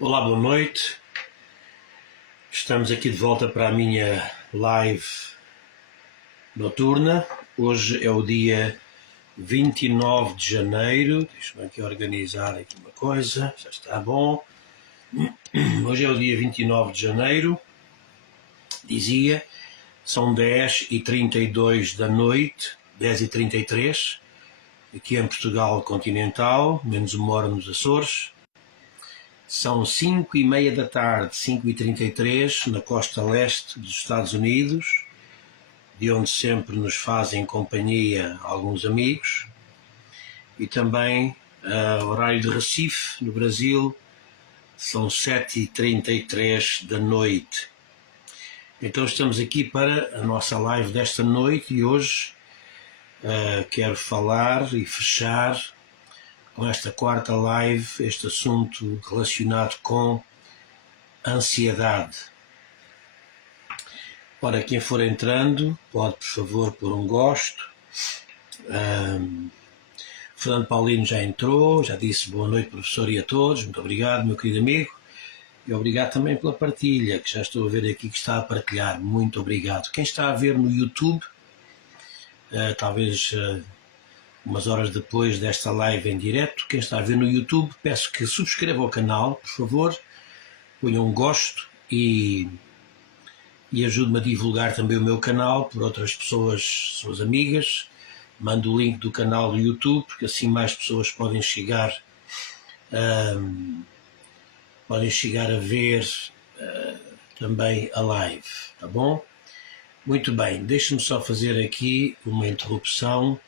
Olá, boa noite. Estamos aqui de volta para a minha live noturna. Hoje é o dia 29 de janeiro. Deixa-me aqui organizar aqui uma coisa. Já está bom. Hoje é o dia 29 de janeiro. Dizia, são 10h32 da noite, 10h33, aqui em Portugal continental, menos uma hora nos Açores. São 5h30 da tarde, 5h33, na costa leste dos Estados Unidos, de onde sempre nos fazem companhia alguns amigos. E também horário de Recife, no Brasil, são 7h33 da noite. Então estamos aqui para a nossa live desta noite e hoje quero falar e fechar com esta quarta live este assunto relacionado com ansiedade. Ora, quem for entrando pode, por favor, pôr um gosto. Fernando Paulino já entrou, já disse boa noite, professor, e a todos. Muito obrigado, meu querido amigo. E obrigado também pela partilha, que já estou a ver aqui que está a partilhar. Muito obrigado. Quem está a ver no YouTube, talvez umas horas depois desta live em direto, quem está a ver no YouTube, peço que subscreva o canal, por favor, ponha um gosto e ajude-me a divulgar também o meu canal por outras pessoas, suas amigas. Mando o link do canal do YouTube, porque assim mais pessoas podem chegar a ver também a live, tá bom? Muito bem, deixe-me só fazer aqui uma interrupção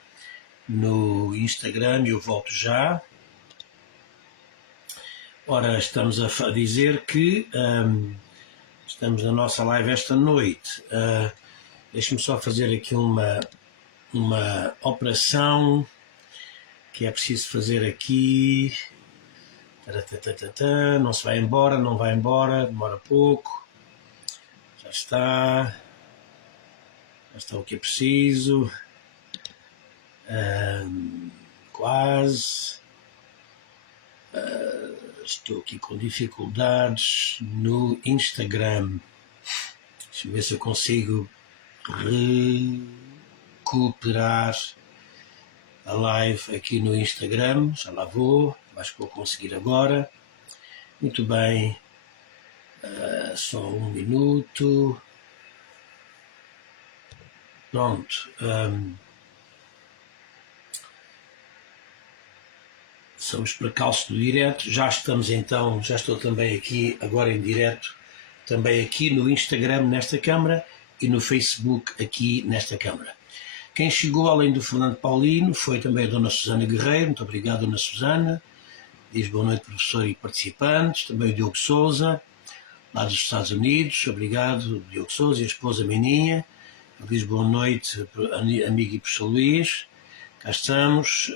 no Instagram e eu volto já. Ora, estamos a dizer que estamos na nossa live esta noite. Deixe-me só fazer aqui uma operação que é preciso fazer aqui. Não se vai embora, não vai embora, demora pouco. Já está o que é preciso. Quase. Estou aqui com dificuldades no Instagram. Deixa eu ver se eu consigo recuperar a live aqui no Instagram. Já lá vou, acho que vou conseguir agora. Muito bem. Só um minuto. Pronto. São os percalços do direto. Já estamos então, já estou também aqui agora em direto, também aqui no Instagram nesta câmara e no Facebook aqui nesta câmara. Quem chegou além do Fernando Paulino foi também a Dona Susana Guerreiro. Muito obrigado, Dona Susana. Diz boa noite, professor e participantes. Também o Diogo Souza, lá dos Estados Unidos. Obrigado, Diogo Souza e a esposa Meninha. Ele diz boa noite, amigo e professor Luís. Cá estamos.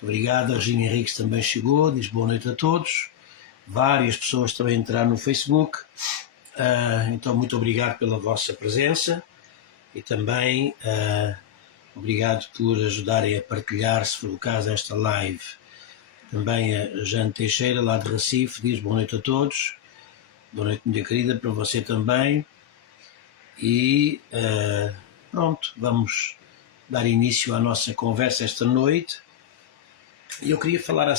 Muito obrigado. A Regina Henriques também chegou, diz boa noite a todos. Várias pessoas também entraram no Facebook. Então, muito obrigado pela vossa presença e também obrigado por ajudarem a partilhar, se for o caso, esta live. Também a Jane Teixeira, lá de Recife, diz boa noite a todos. Boa noite, minha querida, para você também. E pronto, vamos dar início à nossa conversa esta noite. E eu queria falar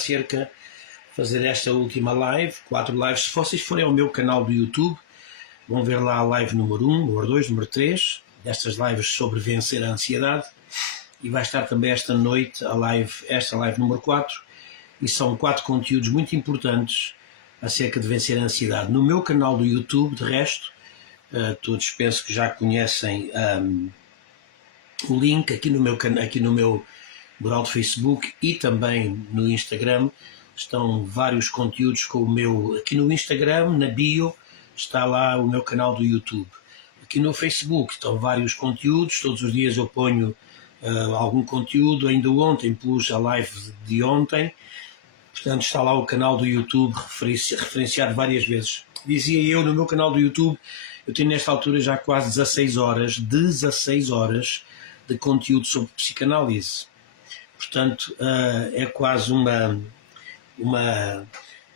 fazer esta última live, 4 lives. Se vocês forem ao meu canal do YouTube, vão ver lá a live número 1, número 2, número 3, destas lives sobre vencer a ansiedade. E vai estar também esta noite esta live número 4. E são 4 conteúdos muito importantes acerca de vencer a ansiedade. No meu canal do YouTube, de resto, todos penso que já conhecem o link aqui no meu mural de Facebook e também no Instagram. Estão vários conteúdos com o meu... Aqui no Instagram, na bio, está lá o meu canal do YouTube. Aqui no Facebook estão vários conteúdos. Todos os dias eu ponho algum conteúdo. Ainda ontem pus a live de ontem. Portanto, está lá o canal do YouTube referenciado várias vezes. Dizia eu no meu canal do YouTube, eu tenho nesta altura já quase 16 horas de conteúdo sobre psicanálise. Portanto, é quase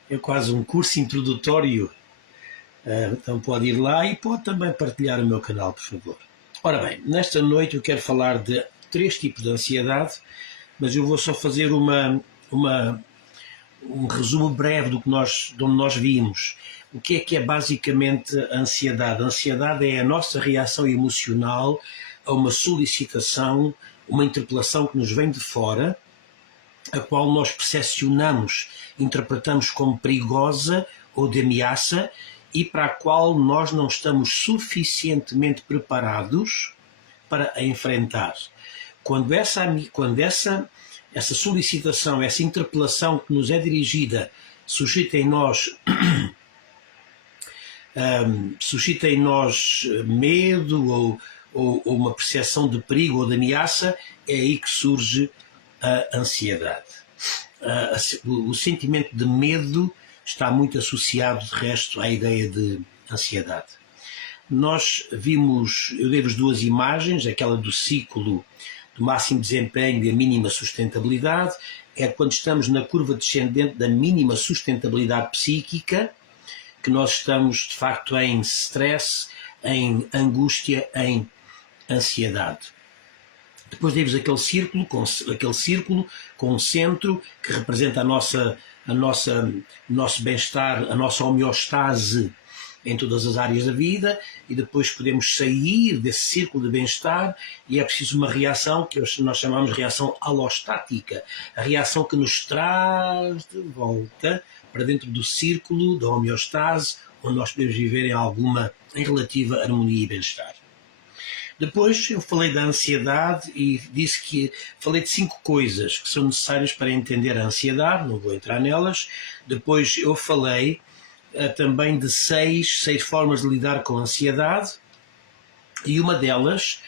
é quase um curso introdutório. Então pode ir lá e pode também partilhar o meu canal, por favor. Ora bem, nesta noite eu quero falar de 3 tipos de ansiedade, mas eu vou só fazer um resumo breve de onde nós vimos. O que é basicamente a ansiedade? A ansiedade é a nossa reação emocional a uma solicitação, uma interpelação que nos vem de fora, a qual nós percepcionamos, interpretamos como perigosa ou de ameaça e para a qual nós não estamos suficientemente preparados para a enfrentar. Quando essa solicitação, essa interpelação que nos é dirigida suscita em nós medo ou uma percepção de perigo ou de ameaça, é aí que surge a ansiedade. O sentimento de medo está muito associado, de resto, à ideia de ansiedade. Eu dei-vos 2 imagens, aquela do ciclo do máximo desempenho e a mínima sustentabilidade, é quando estamos na curva descendente da mínima sustentabilidade psíquica, que nós estamos, de facto, em stress, em angústia, em ansiedade. Depois dei-vos aquele círculo com um centro que representa o nosso bem-estar, a nossa homeostase em todas as áreas da vida, e depois podemos sair desse círculo de bem-estar e é preciso uma reação que nós chamamos de reação alostática, a reação que nos traz de volta para dentro do círculo da homeostase, onde nós podemos viver em relativa harmonia e bem-estar. Depois eu falei da ansiedade e falei de 5 coisas que são necessárias para entender a ansiedade, não vou entrar nelas. Depois eu falei também de 6 formas de lidar com a ansiedade, e uma delas,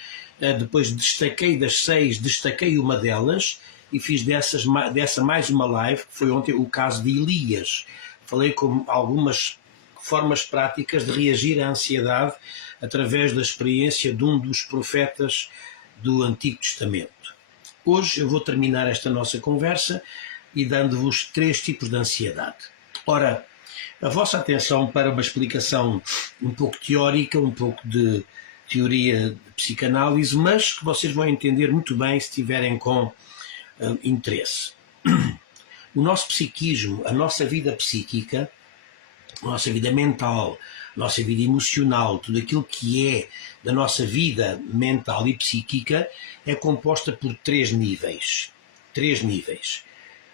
depois destaquei uma delas e fiz dessa mais uma live, que foi ontem o caso de Elias. Falei com algumas formas práticas de reagir à ansiedade através da experiência de um dos profetas do Antigo Testamento. Hoje eu vou terminar esta nossa conversa e dando-vos 3 tipos de ansiedade. Ora, a vossa atenção para uma explicação um pouco teórica, um pouco de teoria de psicanálise, mas que vocês vão entender muito bem se tiverem com interesse. O nosso psiquismo, a nossa vida psíquica, a nossa vida mental, a nossa vida emocional, tudo aquilo que é da nossa vida mental e psíquica é composta por 3 níveis. 3 níveis.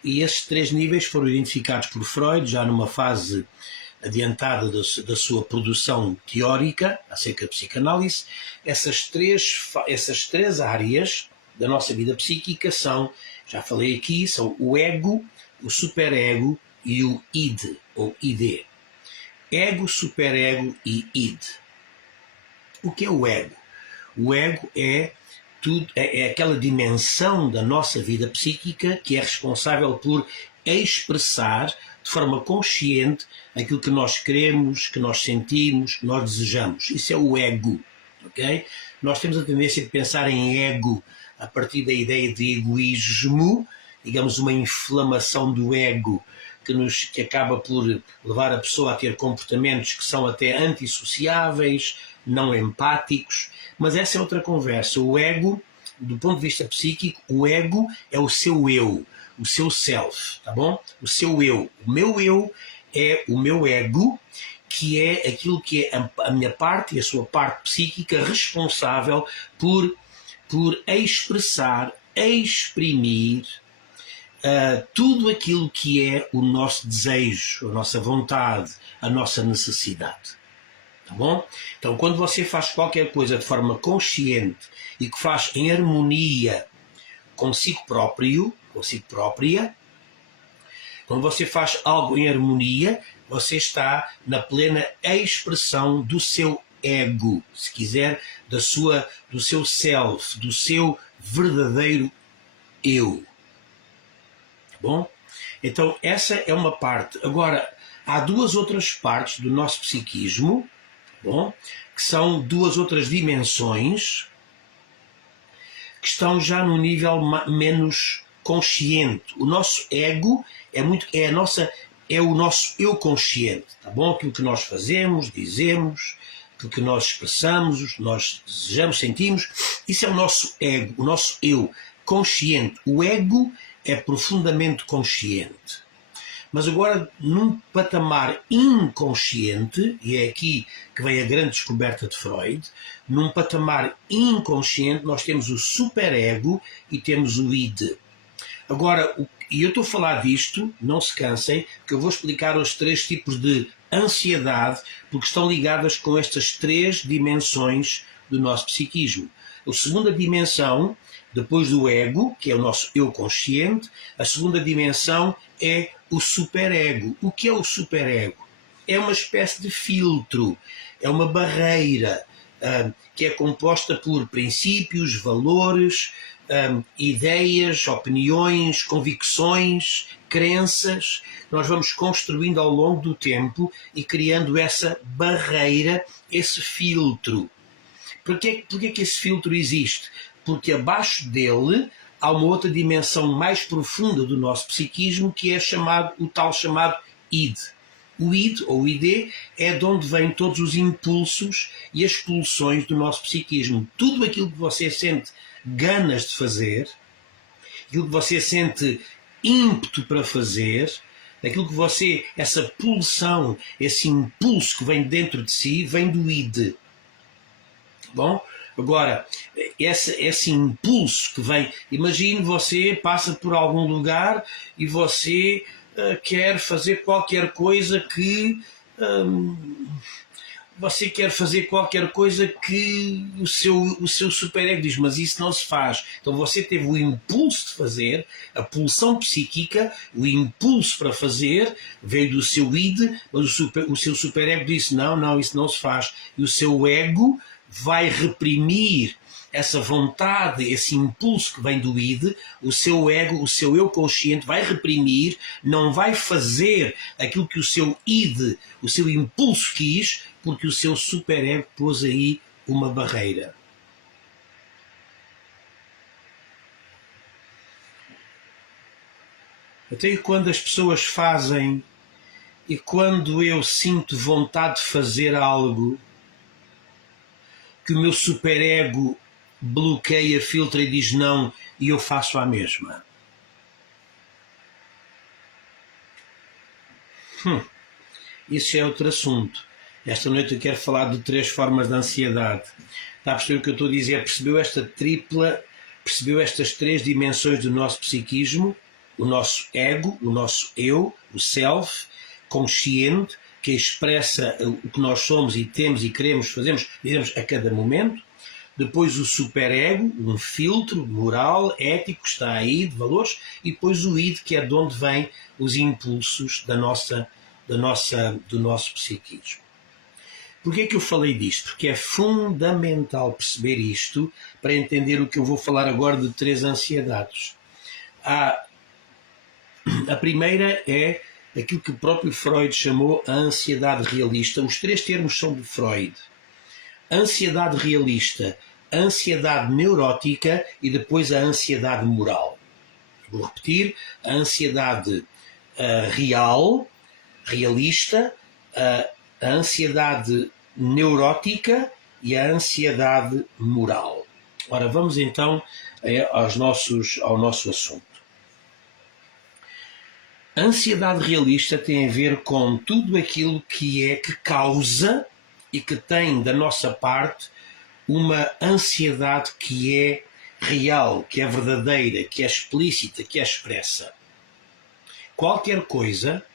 E esses 3 níveis foram identificados por Freud, já numa fase adiantada da sua produção teórica acerca de psicanálise. Essas três áreas da nossa vida psíquica são, já falei aqui, são o ego, o superego e o id, ou id. Ego, superego e id. O que é o ego? O ego é aquela dimensão da nossa vida psíquica que é responsável por expressar de forma consciente aquilo que nós queremos, que nós sentimos, que nós desejamos. Isso é o ego. Okay? Nós temos a tendência de pensar em ego a partir da ideia de egoísmo, digamos uma inflamação do ego que acaba por levar a pessoa a ter comportamentos que são até antissociáveis, não empáticos, mas essa é outra conversa. O ego, do ponto de vista psíquico, o ego é o seu eu, o seu self, tá bom? O seu eu. O meu eu é o meu ego, que é aquilo que é a minha parte e a sua parte psíquica responsável por expressar, exprimir tudo aquilo que é o nosso desejo, a nossa vontade, a nossa necessidade. Tá bom? Então, quando você faz qualquer coisa de forma consciente e que faz em harmonia consigo próprio, consigo própria, quando você faz algo em harmonia, você está na plena expressão do seu ego, se quiser, do seu self, do seu verdadeiro eu. Tá bom? Então, essa é uma parte. Agora, há 2 outras partes do nosso psiquismo, bom, que são 2 outras dimensões que estão já num nível menos consciente. O nosso ego é é o nosso eu consciente, tá bom? Aquilo que nós fazemos, dizemos, aquilo que nós expressamos, nós desejamos, sentimos, isso é o nosso ego, o nosso eu consciente. O ego é profundamente consciente. Mas agora, num patamar inconsciente, e é aqui que vem a grande descoberta de Freud, num patamar inconsciente nós temos o superego e temos o id. Agora, e eu estou a falar disto, não se cansem, que eu vou explicar os 3 tipos de ansiedade, porque estão ligadas com estas 3 dimensões do nosso psiquismo. A segunda dimensão, depois do ego, que é o nosso eu consciente, a segunda dimensão é o superego. O que é o superego? É uma espécie de filtro, é uma barreira que é composta por princípios, valores, ideias, opiniões, convicções, crenças. Nós vamos construindo ao longo do tempo e criando essa barreira, esse filtro. Porquê que esse filtro existe? Porque abaixo dele há uma outra dimensão mais profunda do nosso psiquismo, que é o tal chamado id. O id, ou id, é de onde vêm todos os impulsos e as pulsões do nosso psiquismo. Tudo aquilo que você sente ganas de fazer, aquilo que você sente ímpeto para fazer, aquilo que você, essa pulsão, esse impulso que vem dentro de si, vem do id. Bom? Agora, esse impulso que vem, imagine você passa por algum lugar e você quer fazer qualquer coisa que o seu superego diz, mas isso não se faz. Então você teve o impulso de fazer, a pulsão psíquica, o impulso para fazer, veio do seu id, mas o seu superego disse, não, isso não se faz. E o seu ego vai reprimir essa vontade, esse impulso que vem do id, o seu ego, o seu eu consciente vai reprimir, não vai fazer aquilo que o seu id, o seu impulso quis, porque o seu superego pôs aí uma barreira. Até quando as pessoas fazem e quando eu sinto vontade de fazer algo, que o meu superego bloqueia, filtra e diz não, e eu faço a mesma. Isso é outro assunto. Esta noite eu quero falar de 3 formas de ansiedade. Está a perceber o que eu estou a dizer? Percebeu estas 3 dimensões do nosso psiquismo? O nosso ego, o nosso eu, o self, consciente, que expressa o que nós somos e temos e queremos, fazemos, dizemos a cada momento. Depois o superego, um filtro moral, ético, está aí, de valores. E depois o id, que é de onde vêm os impulsos do nosso psiquismo. Porquê que eu falei disto? Porque é fundamental perceber isto para entender o que eu vou falar agora de 3 ansiedades. A primeira é aquilo que o próprio Freud chamou a ansiedade realista. Os 3 termos são de Freud. Ansiedade realista, ansiedade neurótica e depois a ansiedade moral. Vou repetir, a ansiedade realista, a ansiedade neurótica e a ansiedade moral. Ora, vamos então ao nosso assunto. A ansiedade realista tem a ver com tudo aquilo que causa e que tem da nossa parte uma ansiedade que é real, que é verdadeira, que é explícita, que é expressa. Qualquer coisa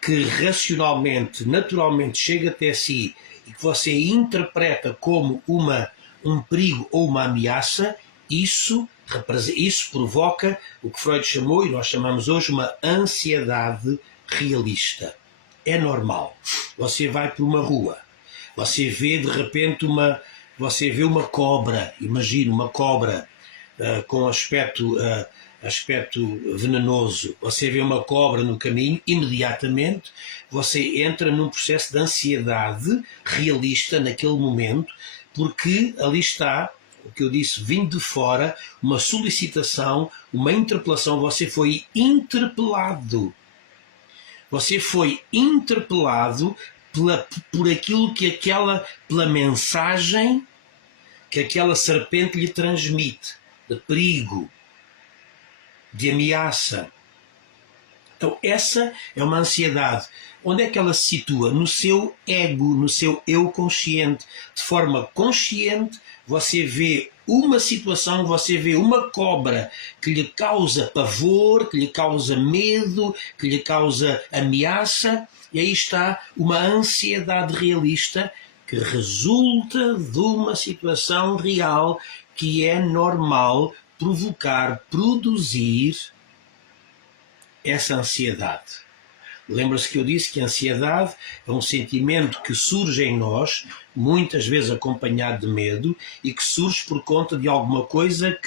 que racionalmente, naturalmente chega até si e que você interpreta como um perigo ou uma ameaça, isso provoca o que Freud chamou, e nós chamamos hoje, uma ansiedade realista. É normal. Você vai por uma rua, você vê de repente uma cobra, imagina uma cobra com aspecto venenoso, você vê uma cobra no caminho, imediatamente você entra num processo de ansiedade realista naquele momento, porque ali está, o que eu disse, vindo de fora, uma solicitação, uma interpelação, você foi interpelado. Você foi interpelado por aquilo que pela mensagem que aquela serpente lhe transmite, de perigo, de ameaça. Então essa é uma ansiedade. Onde é que ela se situa? No seu ego, no seu eu consciente. De forma consciente, você vê uma situação, você vê uma cobra que lhe causa pavor, que lhe causa medo, que lhe causa ameaça, e aí está uma ansiedade realista que resulta de uma situação real que é normal provocar, produzir essa ansiedade. Lembra-se que eu disse que a ansiedade é um sentimento que surge em nós, muitas vezes acompanhado de medo, e que surge por conta de alguma coisa,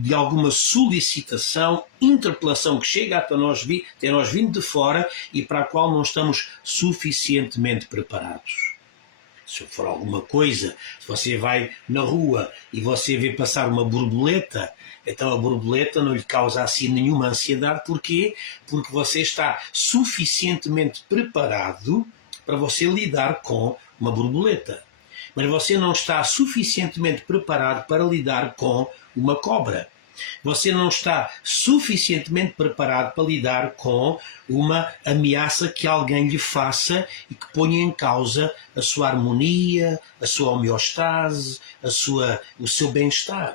de alguma solicitação, interpelação que chega até nós vindo de fora e para a qual não estamos suficientemente preparados. Se for alguma coisa, se você vai na rua e você vê passar uma borboleta, então a borboleta não lhe causa assim nenhuma ansiedade. Porquê? Porque você está suficientemente preparado para você lidar com uma borboleta. Mas você não está suficientemente preparado para lidar com uma cobra. Você não está suficientemente preparado para lidar com uma ameaça que alguém lhe faça e que ponha em causa a sua harmonia, a sua homeostase, o seu bem-estar.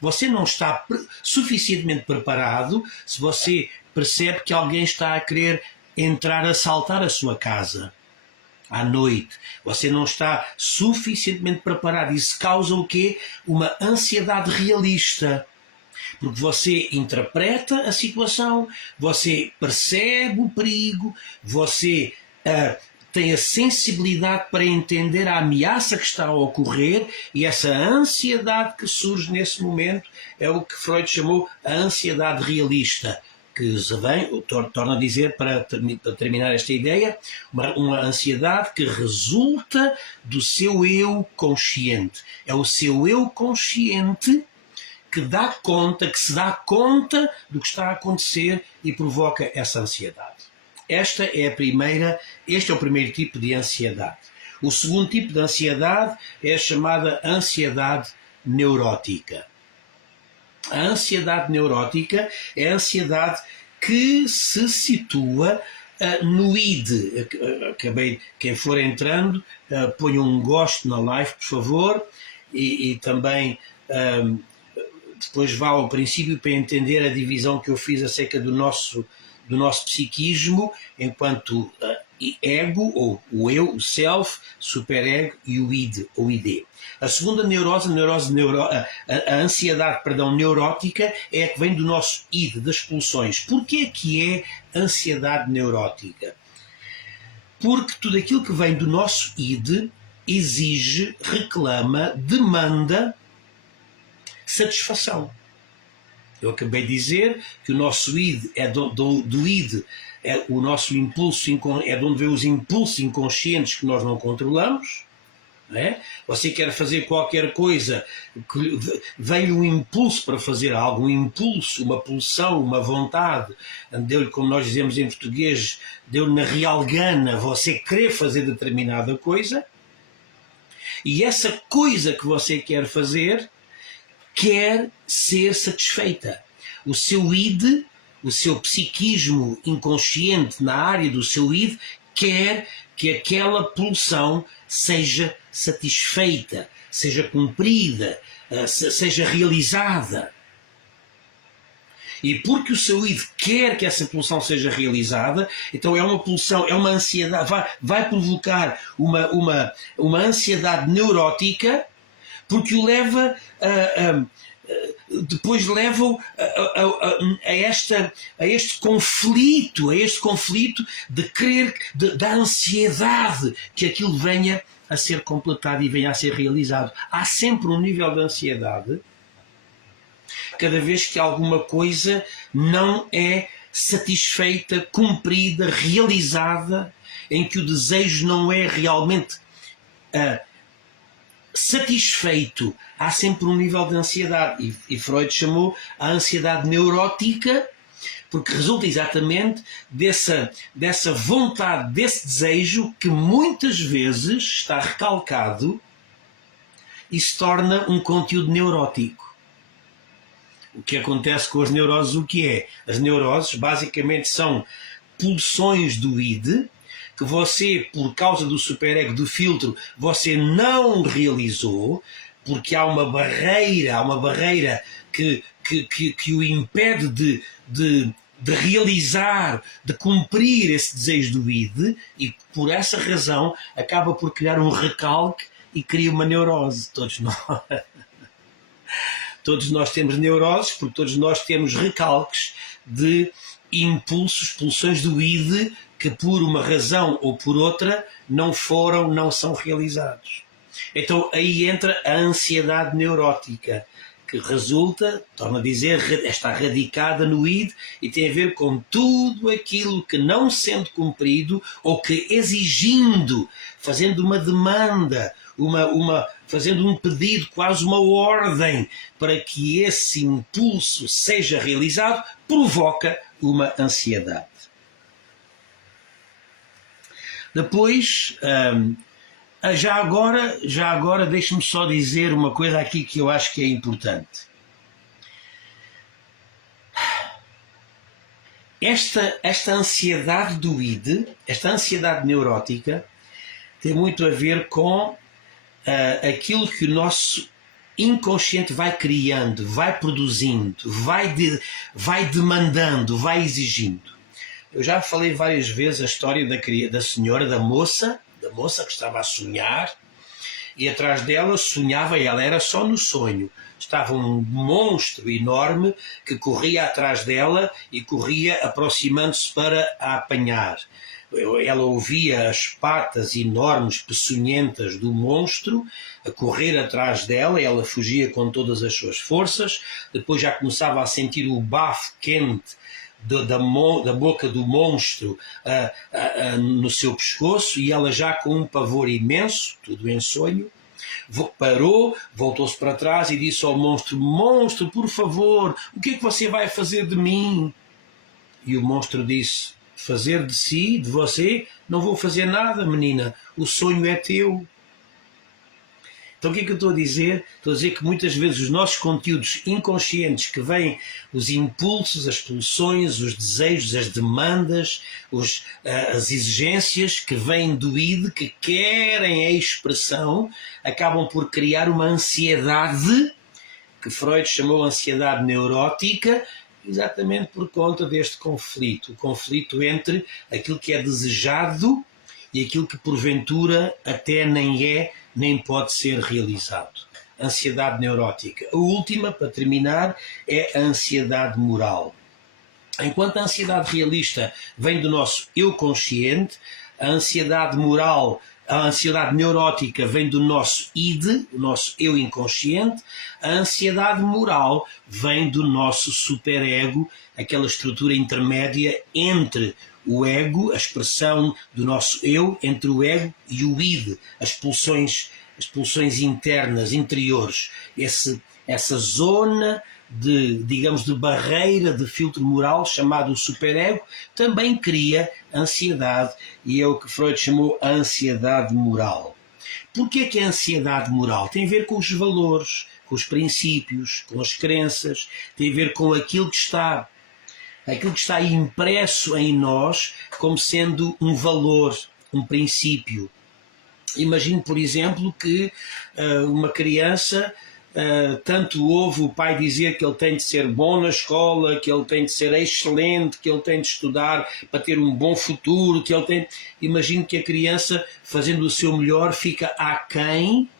Você não está suficientemente preparado se você percebe que alguém está a querer entrar a assaltar a sua casa à noite. Você não está suficientemente preparado. Isso causa o quê? Uma ansiedade realista. Porque você interpreta a situação, você percebe o perigo, você tem a sensibilidade para entender a ameaça que está a ocorrer, e essa ansiedade que surge nesse momento é o que Freud chamou a ansiedade realista, que se vem, torna a dizer, para terminar esta ideia, uma ansiedade que resulta do seu eu consciente. É o seu eu consciente que se dá conta do que está a acontecer e provoca essa ansiedade. Este é o primeiro tipo de ansiedade. O segundo tipo de ansiedade é a chamada ansiedade neurótica. A ansiedade neurótica é a ansiedade que se situa no id. Quem for entrando, ponha um gosto na live, por favor, e também depois vá ao princípio para entender a divisão que eu fiz acerca do nosso psiquismo enquanto ego, ou o eu, o self, superego e o id, ou id. A segunda a ansiedade, neurótica é a que vem do nosso id, das pulsões. Porquê que é ansiedade neurótica? Porque tudo aquilo que vem do nosso id exige, reclama, demanda satisfação. Eu acabei de dizer que o nosso id é do id, o nosso impulso é de onde vem os impulsos inconscientes que nós não controlamos. Não é? Você quer fazer qualquer coisa, que vem um impulso para fazer algo, um impulso, uma pulsão, uma vontade, deu-lhe, como nós dizemos em português, deu-lhe na real gana você querer fazer determinada coisa, e essa coisa que você quer fazer quer ser satisfeita. O seu id, o seu psiquismo inconsciente na área do seu id, quer que aquela pulsão seja satisfeita, seja cumprida, seja realizada. E porque o seu id quer que essa pulsão seja realizada, então é uma pulsão, é uma ansiedade, vai provocar uma ansiedade neurótica, porque o leva depois leva-o a este conflito de querer, da ansiedade que aquilo venha a ser completado e venha a ser realizado. Há sempre um nível de ansiedade cada vez que alguma coisa não é satisfeita, cumprida, realizada, em que o desejo não é realmente satisfeito. Há sempre um nível de ansiedade, e Freud chamou a ansiedade neurótica Porque resulta exatamente dessa vontade, desse desejo que muitas vezes está recalcado e se torna um conteúdo neurótico. O que acontece com as neuroses, o que é? As neuroses basicamente são pulsões do id que você, por causa do superego, do filtro, você não realizou, porque há uma barreira que o impede de realizar, de cumprir esse desejo do id, e por essa razão acaba por criar um recalque e cria uma neurose. Todos nós temos neuroses, porque todos nós temos recalques de impulsos, pulsões do id, que por uma razão ou por outra não são realizados. Então aí entra a ansiedade neurótica, que resulta, torno a dizer, está radicada no id e tem a ver com tudo aquilo que, não sendo cumprido, ou que exigindo, fazendo uma demanda, fazendo um pedido, quase uma ordem, para que esse impulso seja realizado, provoca uma ansiedade. Depois, já agora deixe-me só dizer uma coisa aqui que eu acho que é importante. Esta ansiedade do id, esta ansiedade neurótica, tem muito a ver com aquilo que o nosso inconsciente vai criando, vai produzindo, vai demandando, vai exigindo. Eu já falei várias vezes a história da senhora, da moça que estava a sonhar, e atrás dela sonhava ela, era só no sonho. Estava um monstro enorme que corria atrás dela e corria aproximando-se para a apanhar. Ela ouvia as patas enormes, peçonhentas do monstro a correr atrás dela, ela fugia com todas as suas forças, depois já começava a sentir o bafo quente da boca do monstro no seu pescoço, e ela já com um pavor imenso, tudo em sonho, parou, voltou-se para trás e disse ao monstro: monstro, por favor, o que é que você vai fazer de mim? E o monstro disse: fazer de si, de você, não vou fazer nada, menina, o sonho é teu. Então o que é que eu estou a dizer? Estou a dizer que muitas vezes os nossos conteúdos inconscientes, que vêm os impulsos, as pulsões, os desejos, as demandas, as exigências que vêm do id, que querem a expressão, acabam por criar uma ansiedade, que Freud chamou ansiedade neurótica, exatamente por conta deste conflito. O conflito entre aquilo que é desejado e aquilo que porventura até nem pode ser realizado. Ansiedade neurótica. A última, para terminar, é a ansiedade moral. Enquanto a ansiedade realista vem do nosso eu consciente, a ansiedade moral, a ansiedade neurótica vem do nosso id, o nosso eu inconsciente, a ansiedade moral vem do nosso superego, aquela estrutura intermédia entre o ego, a expressão do nosso eu, entre o ego e o id, as pulsões internas, interiores, essa zona de barreira de filtro moral chamado superego, também cria ansiedade, e é o que Freud chamou a ansiedade moral. Porquê que a ansiedade moral? Tem a ver com os valores, com os princípios, com as crenças, tem a ver com aquilo que está impresso em nós como sendo um valor, um princípio. Imagine, por exemplo, que uma criança tanto ouve o pai dizer que ele tem de ser bom na escola, que ele tem de ser excelente, que ele tem de estudar para ter um bom futuro, Imagine que a criança, fazendo o seu melhor, fica aquém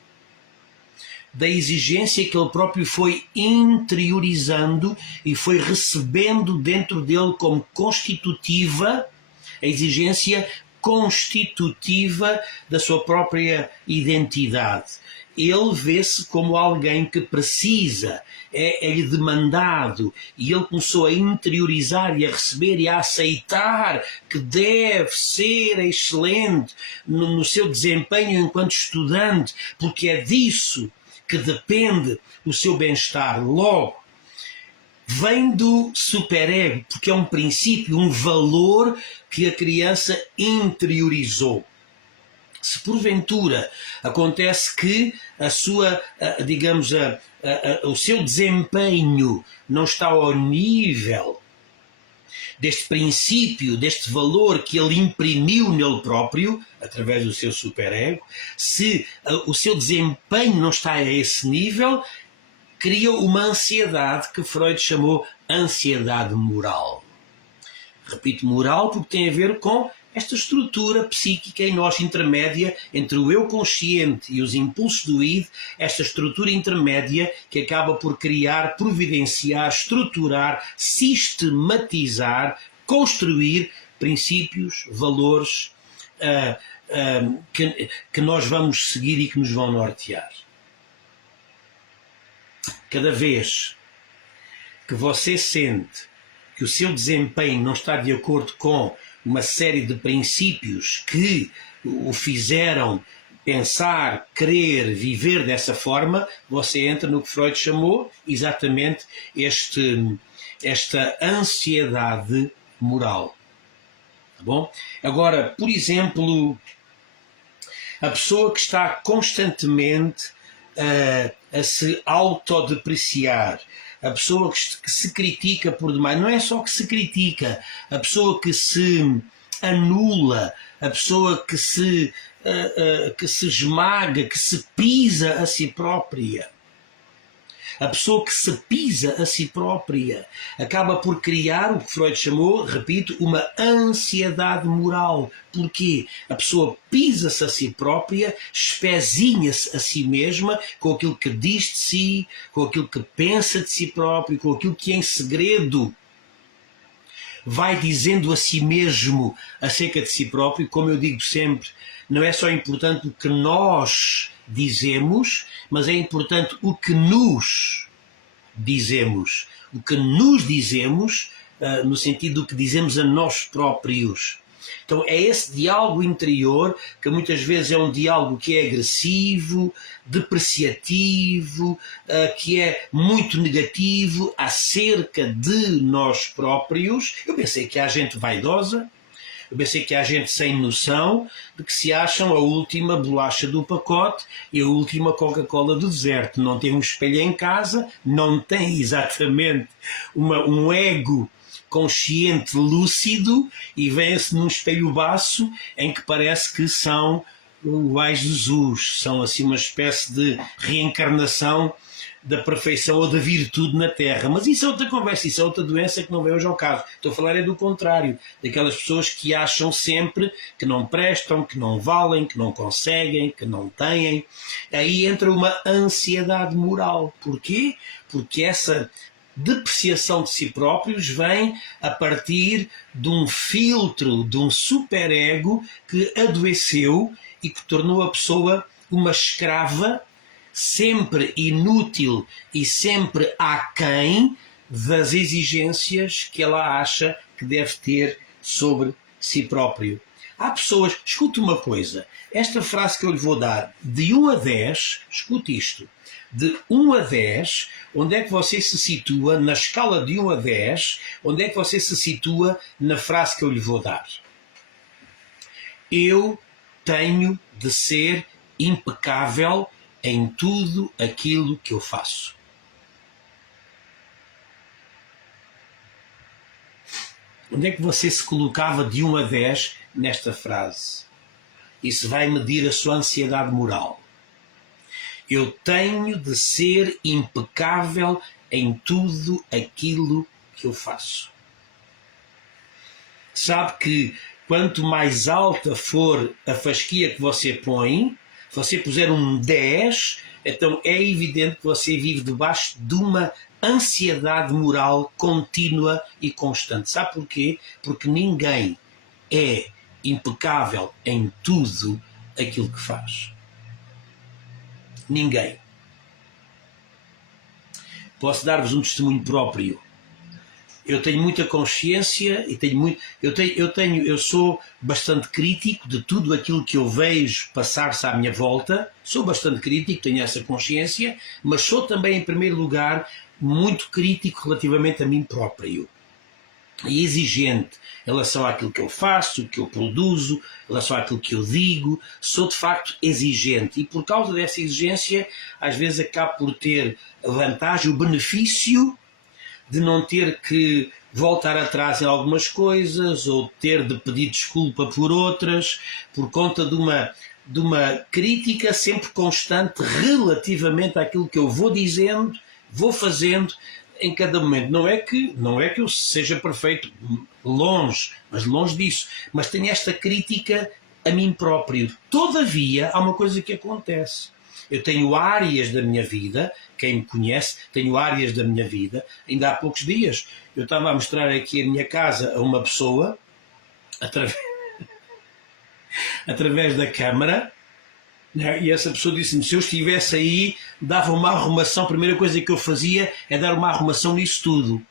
da exigência que ele próprio foi interiorizando e foi recebendo dentro dele como constitutiva, a exigência constitutiva da sua própria identidade. Ele vê-se como alguém que precisa, é-lhe demandado, e ele começou a interiorizar e a receber e a aceitar que deve ser excelente no seu desempenho enquanto estudante, porque é disso que depende o seu bem-estar. Logo, vem do superego, porque é um princípio, um valor que a criança interiorizou. Se porventura acontece que a sua, digamos, o seu desempenho não está ao nível deste princípio, deste valor que ele imprimiu nele próprio, através do seu superego, se o seu desempenho não está a esse nível, cria uma ansiedade que Freud chamou ansiedade moral. Repito, moral porque tem a ver com esta estrutura psíquica em nós intermédia entre o eu consciente e os impulsos do id, esta estrutura intermédia que acaba por criar, providenciar, estruturar, sistematizar, construir princípios, valores que nós vamos seguir e que nos vão nortear. Cada vez que você sente que o seu desempenho não está de acordo com uma série de princípios que o fizeram pensar, querer, viver dessa forma, você entra no que Freud chamou exatamente esta ansiedade moral. Tá bom? Agora, por exemplo, a pessoa que está constantemente a se autodepreciar, a pessoa que se critica por demais, não é só que se critica, a pessoa que se anula, a pessoa que se esmaga, que se pisa a si própria. A pessoa que se pisa a si própria acaba por criar o que Freud chamou, repito, uma ansiedade moral. Porquê? A pessoa pisa-se a si própria, espezinha-se a si mesma com aquilo que diz de si, com aquilo que pensa de si próprio, com aquilo que em segredo vai dizendo a si mesmo acerca de si próprio. Como eu digo sempre, não é só importante o que nós dizemos, mas é importante o que nos dizemos. O que nos dizemos, no sentido do que dizemos a nós próprios. Então é esse diálogo interior que muitas vezes é um diálogo que é agressivo, depreciativo, que é muito negativo acerca de nós próprios. Eu pensei que há gente vaidosa, eu pensei que há gente sem noção de que se acham a última bolacha do pacote e a última Coca-Cola do deserto. Não tem um espelho em casa, não tem exatamente um ego consciente, lúcido, e vêem-se num espelho baço em que parece que são o Ai Jesus, são assim uma espécie de reencarnação da perfeição ou da virtude na Terra. Mas isso é outra conversa, isso é outra doença que não vem hoje ao caso. Estou a falar é do contrário, daquelas pessoas que acham sempre que não prestam, que não valem, que não conseguem, que não têm. Aí entra uma ansiedade moral. Porquê? Porque essa depreciação de si próprios vem a partir de um filtro, de um superego que adoeceu e que tornou a pessoa uma escrava, sempre inútil e sempre aquém das exigências que ela acha que deve ter sobre si próprio. Há pessoas, escute uma coisa, esta frase que eu lhe vou dar, de 1 a 10, escute isto, de 1 a 10, onde é que você se situa, na escala de 1 a 10, onde é que você se situa na frase que eu lhe vou dar? Eu tenho de ser impecável em tudo aquilo que eu faço. Onde é que você se colocava de 1 a 10 nesta frase? Isso vai medir a sua ansiedade moral. Eu tenho de ser impecável em tudo aquilo que eu faço. Sabe que quanto mais alta for a fasquia que você põe, se você puser um 10, então é evidente que você vive debaixo de uma ansiedade moral contínua e constante. Sabe porquê? Porque ninguém é impecável em tudo aquilo que faz. Ninguém. Posso dar-vos um testemunho próprio. Eu tenho muita consciência e eu sou bastante crítico de tudo aquilo que eu vejo passar-se à minha volta. Sou bastante crítico, tenho essa consciência, mas sou também, em primeiro lugar, muito crítico relativamente a mim próprio. E exigente em relação àquilo que eu faço, que eu produzo, em relação àquilo que eu digo, sou de facto exigente e por causa dessa exigência às vezes acabo por ter a vantagem, o benefício de não ter que voltar atrás em algumas coisas ou ter de pedir desculpa por outras, por conta de uma crítica sempre constante relativamente àquilo que eu vou dizendo, vou fazendo em cada momento. Não é que eu seja perfeito, longe, mas longe disso. Mas tenho esta crítica a mim próprio. Todavia, há uma coisa que acontece. Eu tenho áreas da minha vida, quem me conhece, tenho áreas da minha vida. Ainda há poucos dias, eu estava a mostrar aqui a minha casa a uma pessoa, através da câmara, e essa pessoa disse-me, se eu estivesse aí, dava uma arrumação, a primeira coisa que eu fazia é dar uma arrumação nisso tudo.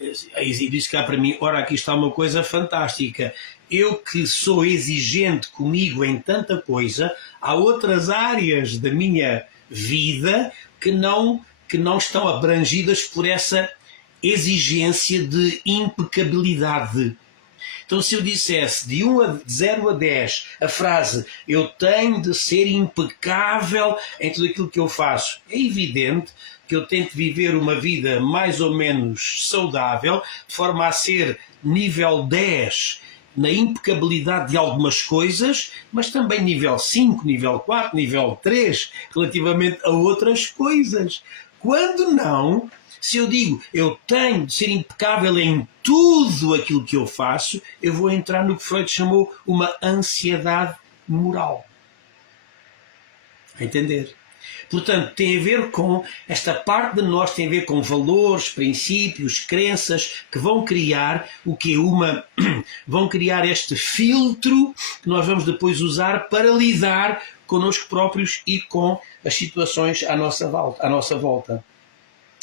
E disse cá para mim, ora, aqui está uma coisa fantástica. Eu que sou exigente comigo em tanta coisa, há outras áreas da minha vida que não estão abrangidas por essa exigência de impecabilidade. Então, se eu dissesse de 0 a 10 a frase eu tenho de ser impecável em tudo aquilo que eu faço, é evidente que eu tento viver uma vida mais ou menos saudável, de forma a ser nível 10 na impecabilidade de algumas coisas, mas também nível 5, nível 4, nível 3, relativamente a outras coisas. Quando não, se eu digo eu tenho de ser impecável em tudo aquilo que eu faço, eu vou entrar no que Freud chamou uma ansiedade moral. A entender? Portanto, tem a ver com esta parte de nós, tem a ver com valores, princípios, crenças que vão criar o que vão criar este filtro que nós vamos depois usar para lidar connosco próprios e com as situações à nossa volta.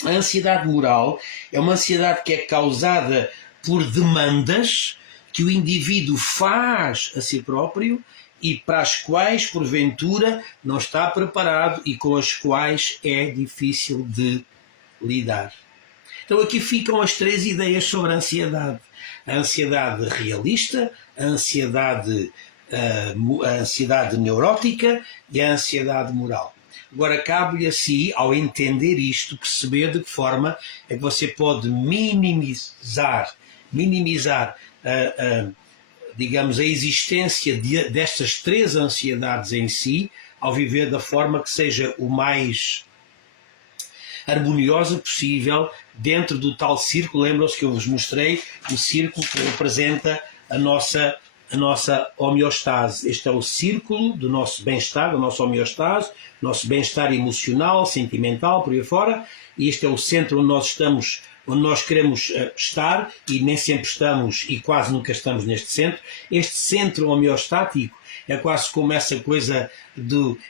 A ansiedade moral é uma ansiedade que é causada por demandas que o indivíduo faz a si próprio e para as quais, porventura, não está preparado e com as quais é difícil de lidar. Então aqui ficam as 3 ideias sobre a ansiedade. A ansiedade realista, a ansiedade neurótica e a ansiedade moral. Agora cabe-lhe a si, ao entender isto, perceber de que forma é que você pode minimizar digamos, a existência destas 3 ansiedades em si, ao viver da forma que seja o mais harmoniosa possível dentro do tal círculo. Lembram-se que eu vos mostrei o círculo que representa a nossa homeostase. Este é o círculo do nosso bem-estar, da nossa homeostase, nosso bem-estar emocional, sentimental, por aí fora, e este é o centro onde nós estamos, onde nós queremos estar, e nem sempre estamos, e quase nunca estamos neste centro. Este centro homeostático é quase como essa coisa,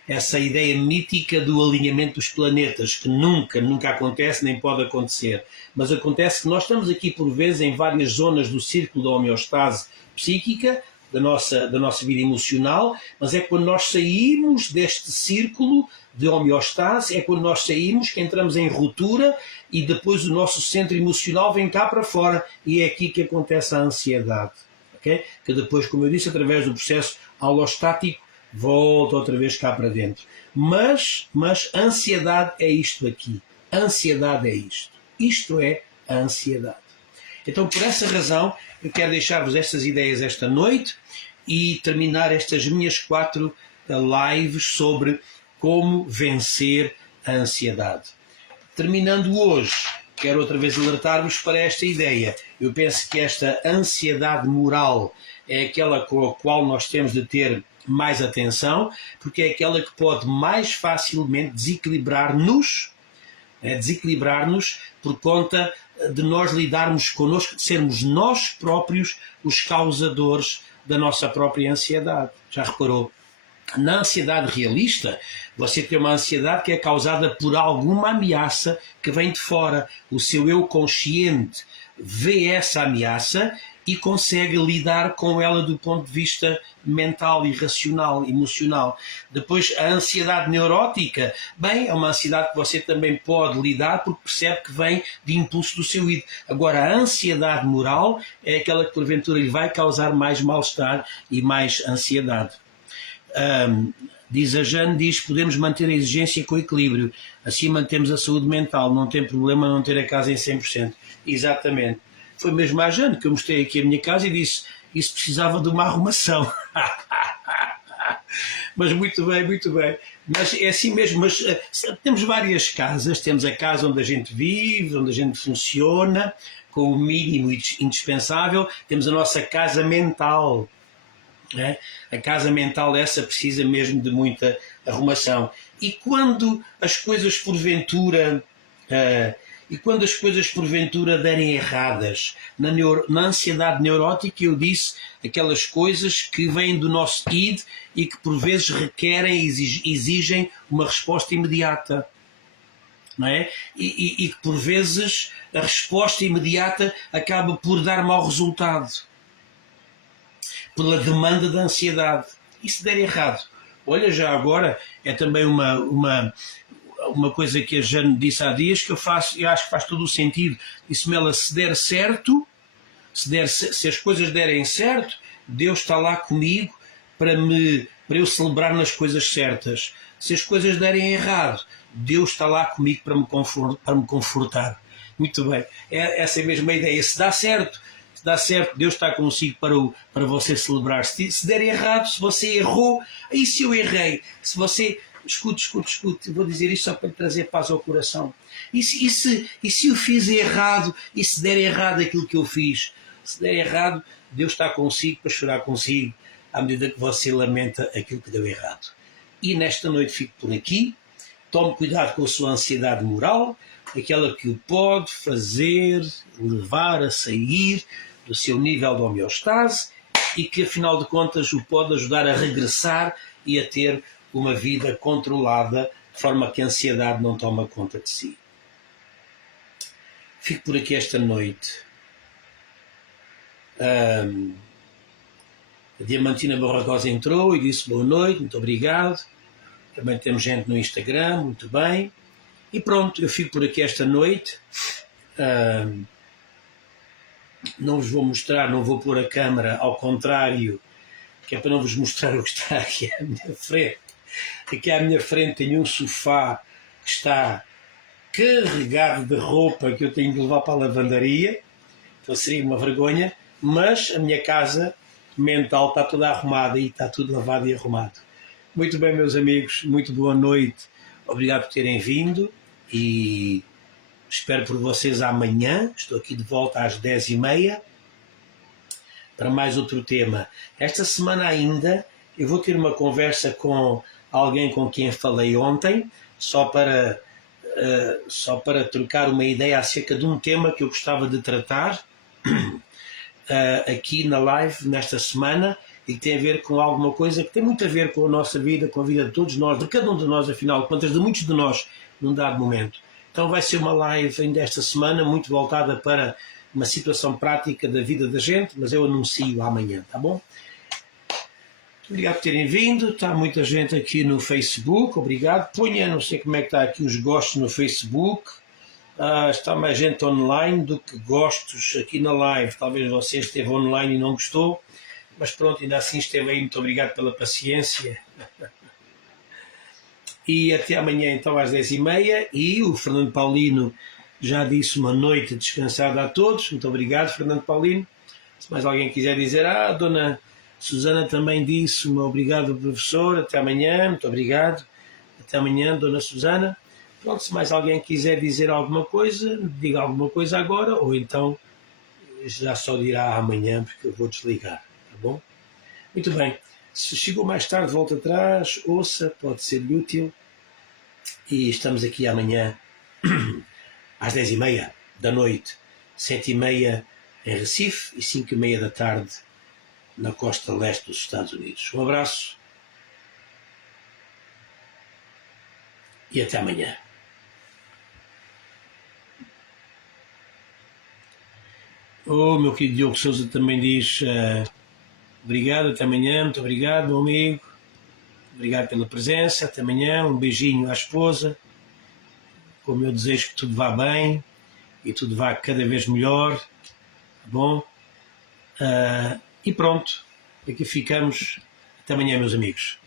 essa ideia mítica do alinhamento dos planetas, que nunca acontece, nem pode acontecer. Mas acontece que nós estamos aqui, por vezes, em várias zonas do círculo da homeostase psíquica, da nossa vida emocional, mas é quando nós saímos deste círculo de homeostase, é quando nós saímos que entramos em ruptura e depois o nosso centro emocional vem cá para fora e é aqui que acontece a ansiedade. Okay? Que depois, como eu disse, através do processo alostático, volta outra vez cá para dentro. Mas a ansiedade é isto aqui. A ansiedade é isto. Isto é a ansiedade. Então, por essa razão, eu quero deixar-vos estas ideias esta noite e terminar estas minhas 4 lives sobre como vencer a ansiedade. Terminando hoje, quero outra vez alertar-vos para esta ideia. Eu penso que esta ansiedade moral é aquela com a qual nós temos de ter mais atenção, porque é aquela que pode mais facilmente desequilibrar-nos por conta de nós lidarmos connosco, de sermos nós próprios os causadores da nossa própria ansiedade. Já reparou? Na ansiedade realista, você tem uma ansiedade que é causada por alguma ameaça que vem de fora. O seu eu consciente vê essa ameaça e consegue lidar com ela do ponto de vista mental e racional, emocional. Depois, a ansiedade neurótica, bem, é uma ansiedade que você também pode lidar porque percebe que vem de impulso do seu id. Agora, a ansiedade moral é aquela que porventura lhe vai causar mais mal-estar e mais ansiedade. Diz a Jane, podemos manter a exigência com equilíbrio, assim mantemos a saúde mental, não tem problema não ter a casa em 100%. Exatamente. Foi mesmo a Jane que eu mostrei aqui a minha casa e disse, isso precisava de uma arrumação. Mas muito bem, muito bem. Mas é assim mesmo, mas temos várias casas, temos a casa onde a gente vive, onde a gente funciona, com o mínimo indispensável, temos a nossa casa mental. É? A casa mental essa precisa mesmo de muita arrumação. E quando as coisas porventura derem erradas na ansiedade neurótica, eu disse aquelas coisas que vêm do nosso id e que por vezes requerem, exigem uma resposta imediata. Não é? E que por vezes a resposta imediata acaba por dar mau resultado pela demanda da ansiedade. E se der errado? Olha, já agora é também uma coisa que a Jane disse há dias que eu acho que faz todo o sentido. Disse-me ela, se der certo, se as coisas derem certo, Deus está lá comigo para eu celebrar nas coisas certas. Se as coisas derem errado, Deus está lá comigo para me confortar. Muito bem. É essa mesma ideia. Se dá certo, Deus está consigo para você celebrar. Se der errado, se você errou, aí se eu errei, se você... Escute, vou dizer isto só para lhe trazer paz ao coração. E se eu fiz errado, e se der errado aquilo que eu fiz? Se der errado, Deus está consigo para chorar consigo, à medida que você lamenta aquilo que deu errado. E nesta noite fico por aqui. Tome cuidado com a sua ansiedade moral, aquela que o pode fazer levar a sair do seu nível de homeostase e que, afinal de contas, o pode ajudar a regressar e a ter uma vida controlada, de forma que a ansiedade não toma conta de si. Fico por aqui esta noite. A Diamantina Barragosa entrou e disse boa noite, muito obrigado. Também temos gente no Instagram, muito bem. E pronto, eu fico por aqui esta noite. Não vos vou mostrar, não vou pôr a câmara ao contrário, que é para não vos mostrar o que está aqui à minha frente. Aqui à minha frente tenho um sofá que está carregado de roupa que eu tenho de levar para a lavandaria. Então seria uma vergonha, mas a minha casa mental está toda arrumada e está tudo lavado e arrumado. Muito bem, meus amigos, muito boa noite. Obrigado por terem vindo e espero por vocês amanhã. Estou aqui de volta às 10h30 para mais outro tema. Esta semana ainda eu vou ter uma conversa com alguém com quem falei ontem, só para trocar uma ideia acerca de um tema que eu gostava de tratar aqui na live nesta semana e que tem a ver com alguma coisa que tem muito a ver com a nossa vida, com a vida de todos nós, de cada um de nós, afinal de contas, de muitos de nós, num dado momento. Então vai ser uma live ainda esta semana, muito voltada para uma situação prática da vida da gente, mas eu anuncio amanhã, tá bom? Obrigado por terem vindo, está muita gente aqui no Facebook, obrigado. Ponha, não sei como é que está aqui os gostos no Facebook. Está mais gente online do que gostos aqui na live. Talvez você esteve online e não gostou, mas pronto, ainda assim esteve aí. Muito obrigado pela paciência. E até amanhã então às 10h30. E o Fernando Paulino já disse uma noite descansada a todos. Muito obrigado, Fernando Paulino. Se mais alguém quiser dizer, a dona Susana também disse, obrigado professor, até amanhã, muito obrigado. Até amanhã, dona Susana. Pronto, se mais alguém quiser dizer alguma coisa, diga alguma coisa agora, ou então já só dirá amanhã, porque eu vou desligar, tá bom? Muito bem, se chegou mais tarde, volta atrás, ouça, pode ser-lhe útil, e estamos aqui amanhã às 10h30 da noite, 7h30 em Recife e 5h30 da tarde na costa leste dos Estados Unidos. Um abraço e até amanhã. O meu querido Diogo Sousa também diz obrigado, até amanhã, muito obrigado, meu amigo. Obrigado pela presença, até amanhã, um beijinho à esposa, com o meu desejo que tudo vá bem e tudo vá cada vez melhor, tá bom? E pronto, aqui ficamos, até amanhã, meus amigos.